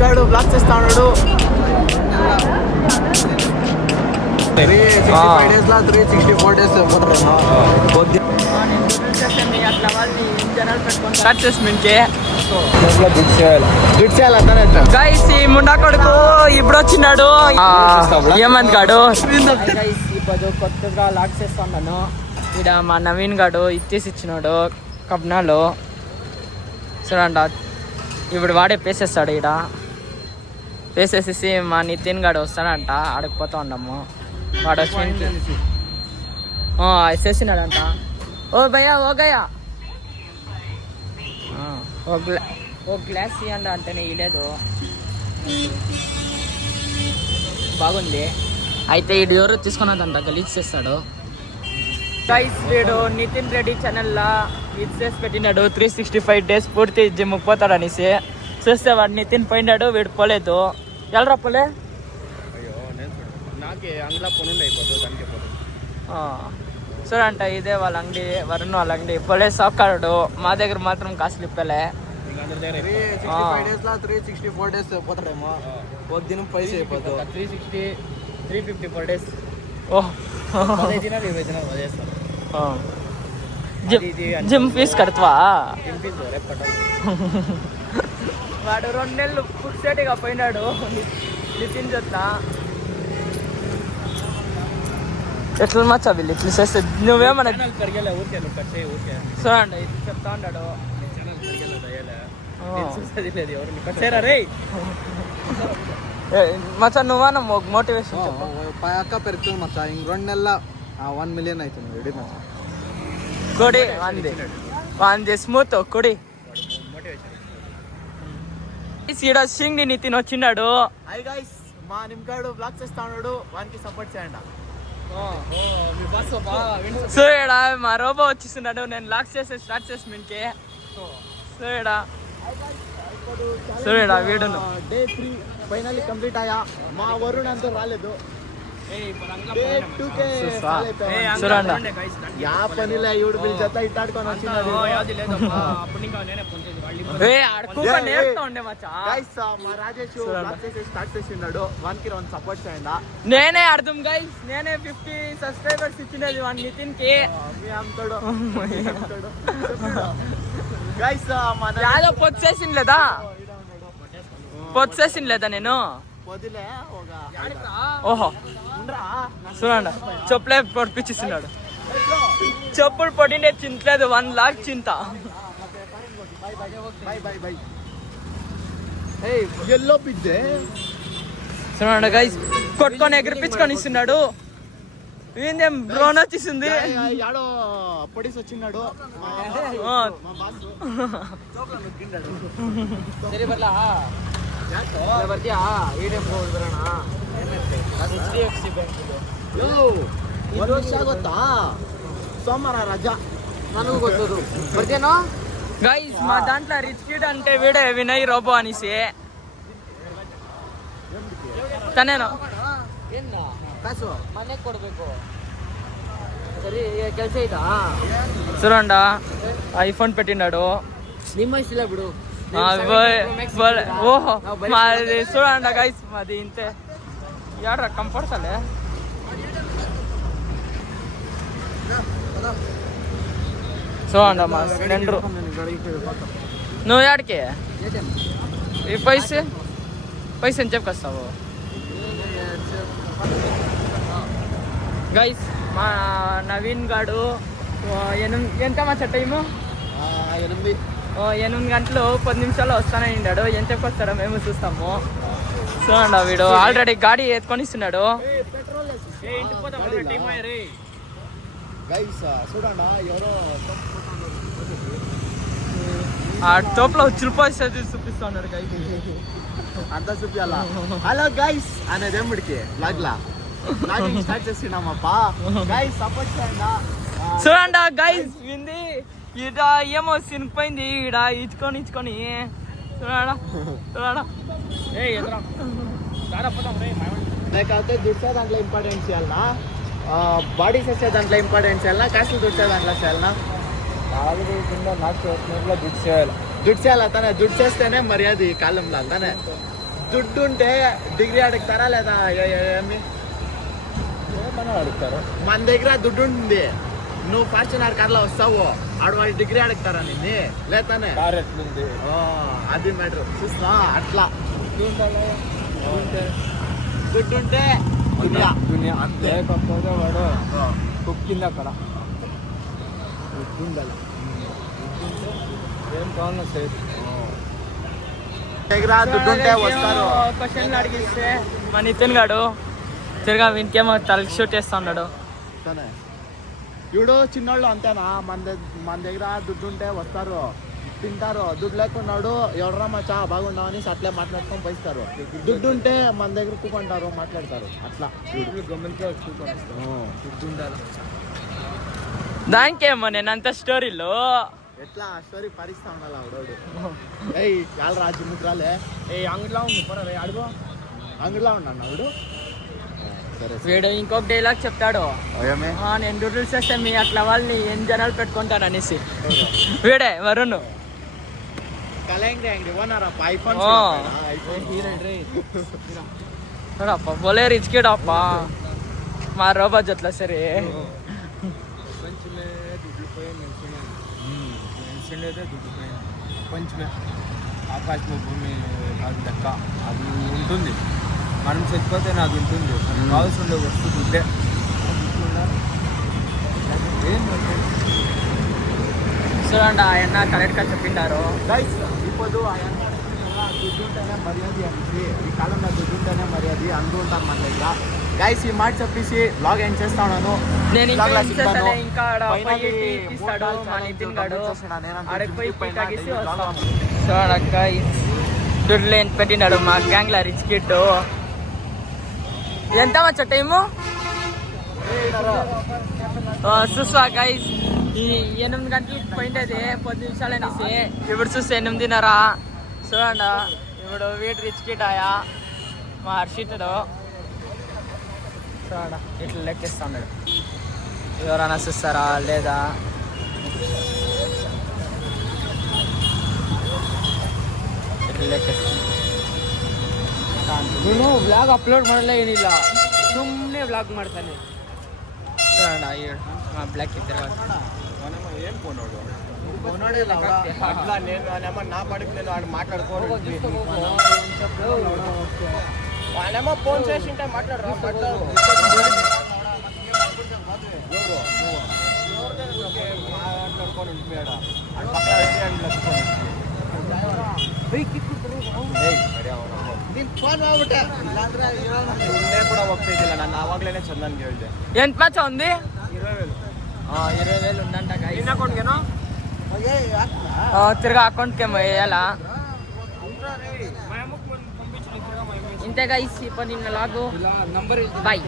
నిమిషాలు బ్లాక్ చేస్తా ఉన్నాడు. 365 days లా 364 days పోతారేమో. గైస్ ఈ ముండా కొడుకు ఇప్పుడు వచ్చినాడు. ఏమంది గాడు ఇప్పుడు కొత్తగా లాక్ చేస్తున్నాను. ఇక్కడ మా నవీన్ గాడు ఇచ్చేసి ఇచ్చినాడు కబ్నాలో. చూడండి ఇప్పుడు వాడే పేసేస్తాడు. ఇక్కడ పేసేసేసి మా నితిన్ గాడు వస్తాడంట. ఆడకపోతా ఉన్నాము. వాడు వచ్చి వేసేసినాడంట. ఓ భయ్యా ఓ గయా ఓ గ్లాస్ ఇవ్వండి అంటేనే ఇవ్వలేదు. బాగుంది. అయితే వీడు ఎవరు తీసుకున్నదంట గలీజ్ చేస్తాడు. గైస్ వీడు నితిన్ రెడ్డి ఛానల్లో ఇది చేసి పెట్టినాడు. 365 days పూర్తి జిమ్ పోతాడు అనేసి. చూస్తే వాడు నితిన్ పోయినాడు, వీడు పోలేదు. ఎల్రా పోలే చూడంట. ఇదే వాళ్ళ అంగడి, వరుణ్ వాళ్ళ అంగడి. పోలే సాకాడు. మా దగ్గర మాత్రం కాసులు ఇప్పలే. 365 days లా 364 days పోతాడేమో. ఒక దినం పైసా అయిపోతుంది. 354 days. జిమ్ ఫీజ్ కడతావా? వాడు 2 నెలలు పుక్సేటిగా పోయినాడు నితిన్ జొత్త. ఎట్లా మచ్చా వీళ్ళు ఇట్లా చేస్తే నువ్వేమన్నా చూడండి చెప్తా ఉన్నాడు. మచ్చా నువ్వన్నా మోటివేషన్ పక్క పెరుగుతుంది మచ్చా. ఇంక 2 నెలల 1 million అవుతుంది. కొడి వంది స్మూత్ కొడి. ఈడ సింగ్ నితిన్ వచ్చినాడు. హై గైస్, మా నిమ్గాడు బ్లాక్ చేస్తా ఉన్నాడు. వానికి సపోర్ట్ చేయండి. సూర్యడా మా రోబో వచ్చేస్తున్నాడు. నేను లాక్ చేసి స్టార్ట్ చేసి మీకే సూర్యడా సూర్యడా వీడును. Day 3 ఫైనల్లీ కంప్లీట్ అయ్యా. మా వరుణ్ అంతా రాలేదు. చూడండి యా పనిలే ఇవుడు బిల్ జత ఇట్టాడుకొని వచ్చినాడు. గైస్ మా రాజేష్ బ్లాక్ చేసి స్టార్ట్ చేసినాడు. వానికి సపోర్ట్ చేయండి. నేనే అర్థం గైస్, నేనే 50 సబ్స్క్రైబర్స్ ఇచ్చినది వాన్ నితిన్ కి. గైస్ యాదో పొచ్చేసింది లేదా పొచ్చేసింది లేదా నేను ఓహో చూడండి చెప్పులే పొడిపించిస్తున్నాడు. చెప్పులు పొడినే చింతలేదు. 1 lakh చింత. చూడండి గైస్ కొట్టుకొని ఎగిరిపించుకొని ఇస్తున్నాడు. ఏందేం డ్రోన్ వచ్చేసింది. పొడిసి వచ్చిన్నాడు. ಗೊತ್ತಾ ಸೋಮವಾರ ರಜಾ ನನಗೂ ಗೊತ್ತದು ಬರ್ತೀನೋ. ಗೈಸ್ మా దాంట్లో రిచ్ కిడ్ అంటే వీడే వినయ్ రోబో అనేసి. తనేనా ಮನೆಗೆ ಕೊಡ್ಬೇಕು. ಸರಿ ಕೆಲಸ ಐತಾ? చూడండి ఐఫోన్ పెట్టినాడు. ನಿಮ್ಮ ಇಷ್ಟ ಬಿಡು. ఓహో మాది చూడండి గైస్ మాది ఇంతే. యాడ్రా కంఫర్ట్స్ అలే చూడండి మా స్ప్లెండర్. నువ్వు యాడికి ఈ పైసే అని చెప్పుకొస్తావు గైస్. మా నవీన్ గాడు ఎంత మచ్చ టైము 8 గంటలు 10 నిమిషాలు వస్తానన్నాడు. ఎంత చెప్పొస్తాడో మేము చూస్తాము. చూడండి వీడు ఆల్రెడీ గాడి ఎత్తుకొని ఇస్తున్నాడు. ఆ టోప్లో చురుపోసేది చూపిస్తున్నాడు గైస్. అంతా చూపించాలా? హలో గైస్ అనేది ఏమిడికి లాగ్లా స్టార్ట్ చేసినామప్పా. గైస్ సపోర్ట్ చేయండి. చూడండి గైస్ వింది ఇట ఏమో సినిపోయింది. ఈడ ఇచ్చుకొని చూడా లేకపోతే దుడ్సే దాంట్లో ఇంపార్టెన్స్ చేయాలనా, బాడీ చేసే దాంట్లో ఇంపార్టెన్స్ చేయాలనా, కాసులు దుడ్సే దాంట్లో చేయాలనా? నాకు దుడ్డు చేయాలి. దుడ్డు చేయాలి తానే. దుడ్డు చేస్తేనే మర్యాద ఈ కాలంలో తానే. దుడ్డు ఉంటే డిగ్రీ అడుగుతారా లేదా ఏమి ఏమన్నా అడుగుతారు. మన దగ్గర దుడ్డు ఉంటుంది, నువ్వు ఫార్చునర్ కార్లో వస్తావు, ఆడు వాళ్ళు డిగ్రీ అడుగుతారా నిన్ను లేతానే? కార్ ఎట్లుంది అది మ్యాటర్ చూస్తా. అట్లా దుడ్డు ఉంటే దునియా దునియా అంతే. లేకపోతే వాడు కుక్కింది అక్కడ. ఉండాలి, ఏం కావాలన్నా సేఫ్. దగ్గర దుడ్డు ఉంటే వస్తారు. క్వశ్చన్లు అడిగిస్తే మా నితిన్ గాడు తిరగా వీనికేమో తలకి షూట్ చేస్తా ఉన్నాడు. ఇప్పుడు చిన్నోళ్ళు అంతేనా, మన దగ్గర దుడ్డు ఉంటే వస్తారు, తింటారు. దుడ్డు లేకున్నాడు ఎవడరా మచ్చా బాగున్నావు అని అట్లే మాట్లాడుకొని పోయిస్తారు. దుడ్డు ఉంటే మన దగ్గర కూకుంటారు, మాట్లాడతారు. అట్లా గవర్నమెంట్గా దుడ్డు ఉండాలి. దానికేమో నేను అంత స్టోరీలో ఎట్లా స్టోరీ పరిస్తా ఉండాలి ఆవిడోడు. ఏయ్ చాలా రాజు ముద్రాలే అంగడిలో ఉంది పొర అడుగు. అంగడిలో ఉన్నాను ఆవిడు. సరే వీడు ఇంకొక డైలాగ్ చెప్తాడు, ఏమే నేను నూడిల్స్ చేస్తే మీ అట్లా వాళ్ళని ఎన్ని జనాలు పెట్టుకుంటాను అనేసి. వీడే వరుణ్. కలెంగ్ ఓనరప్ప ఐఫోన్ ఓ. ఐఫోన్ అప్ప బోలే రిచ్ కిడ్ అప్ప మా రో బడ్జెట్ లో సరే. ప్రపంచమే దుడ్డుపోయి మెన్షన్ దుడ్డుపోయింది. ప్రపంచమే ఆకాశము భూమి అది లెక్క అది ఉంటుంది. మనం చచ్చిపోతే అది ఉంటుంది. కావాల్సి ఉండే వస్తువు దుడ్డే. చూడండి ఆయన కరెక్ట్ గా చెప్పిండారు. గైస్ ఇప్పుడు దుడ్డు ఉంటేనే మర్యాద అనేసి, ఈ కాలంలో దుడ్డు ఉంటేనే మర్యాద అంటూ ఉంటారు మన దగ్గర. గైస్ ఈ మాట చెప్పేసి బ్లాగ్ ఏం చేస్తా ఉన్నాను. నేను ఇంకా Vlog లో ఏం సిగ్గాను. చేస్తానే, ఇంకా ఆడ పైన పోయి టీ ఈ తీస్తాడు మూడు మా నాలుగు నితిన్ ఛానల్ గాడు. చేస్తున్నా. నేనంతా ఆడికి పోయి జిమ్కి టీ తాగేసి పైన వస్తాం. ఈ చూడక్క దుడ్లు ఏం పెట్టినాడు మా గ్యాంగ్ లా రిచ్ కిడ్. ఎంత వచ్చా టైము చూస్తా గైస్. ఈ 8 గంటలకు పోయిండేది 10 నిమిషాలు అనేసి, ఇప్పుడు చూస్తే 8:30. చూడండి ఇప్పుడు వీటి రిచ్ కిడ్ ఆయా మా హర్షితుడు. చూడ ఇట్లా లెక్కిస్తా ఉన్నాడు. ఎవరైనా చూస్తారా లేదా? ఇట్లా లెక్కిస్తా. ನೀನು ವ್ಲಾಗ್ ಅಪ್ಲೋಡ್ ಮಾಡಲ್ಲ ಏನಿಲ್ಲ, ಸುಮ್ಮನೆ ವ್ಲಾಗ್ ಮಾಡ್ತಾನೆ. చూడండి మా బ్లాక్ ఇద్దరు ఏం పోనాడు కొనోడిలా అట్లా నేనేమో నా పడికి నేను వాడు మాట్లాడుకోను. వాడేమో ఫోన్ చేసి ఉంటే మాట్లాడరా మాట్లాడుకొని ఉంటున్నాడా ಫೋನ್ ಮಾಡ್ಬಿಟ್ಟೆ ಇಲ್ಲಾಂದ್ರೆ ಇಲ್ಲೇ ಕೂಡ ಹೋಗ್ತಿದ್ದಿಲ್ಲ ನಾನು ಆವಾಗಲೇ ಚಂದನ್ಗೆ ಹೇಳಿದೆ. ఎంత మచ్చ ఉంది? 20,000 20,000 ఉందంట guys. ನಿನ್ನ ಅಕೌಂಟ್ಗೇನೋ తిరగా అకౌంట్కి ఏమో వేయాలా. ఇంతే గైస్ ఇప్పుడు నిన్న లాగు ಇಲ್ಲ ನಂಬರ್ బాయ్.